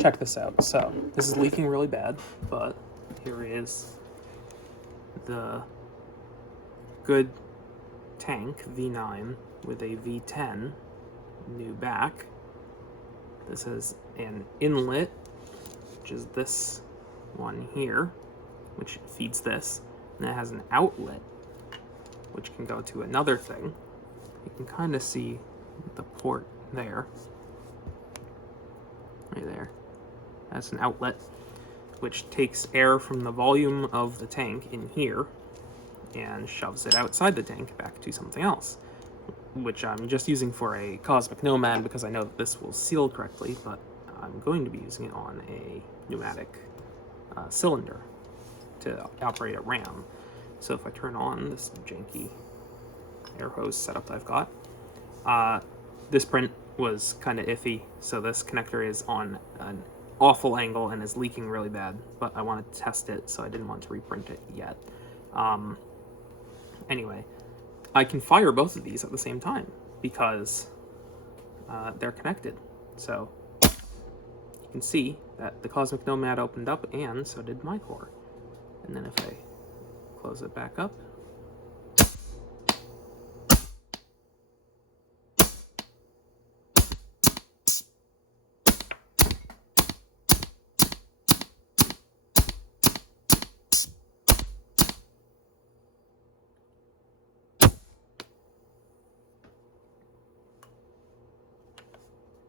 check this out. So this is leaking really bad, but here is the good tank V9 with a V10 new back. This is an inlet, which is this one here, which feeds this, and it has an outlet which can go to another thing. You can kind of see the port there, right there. That's an outlet which takes air from the volume of the tank in here and shoves it outside the tank back to something else, which I'm just using for a Cosmic Nomad because I know that this will seal correctly, but I'm going to be using it on a pneumatic cylinder to operate a ram. So if I turn on this janky air hose setup that I've got, this print was kind of iffy, so this connector is on an awful angle and is leaking really bad, but I wanted to test it, so I didn't want to reprint it yet. Anyway, I can fire both of these at the same time because they're connected. So you can see that the Cosmic Nomad opened up, and so did my core. And then if I close it back up,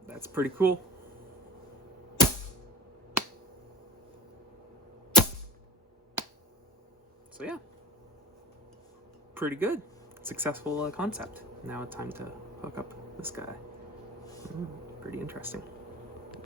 that's pretty cool. So yeah, pretty good. Successful concept. Now it's time to hook up this guy. Pretty interesting.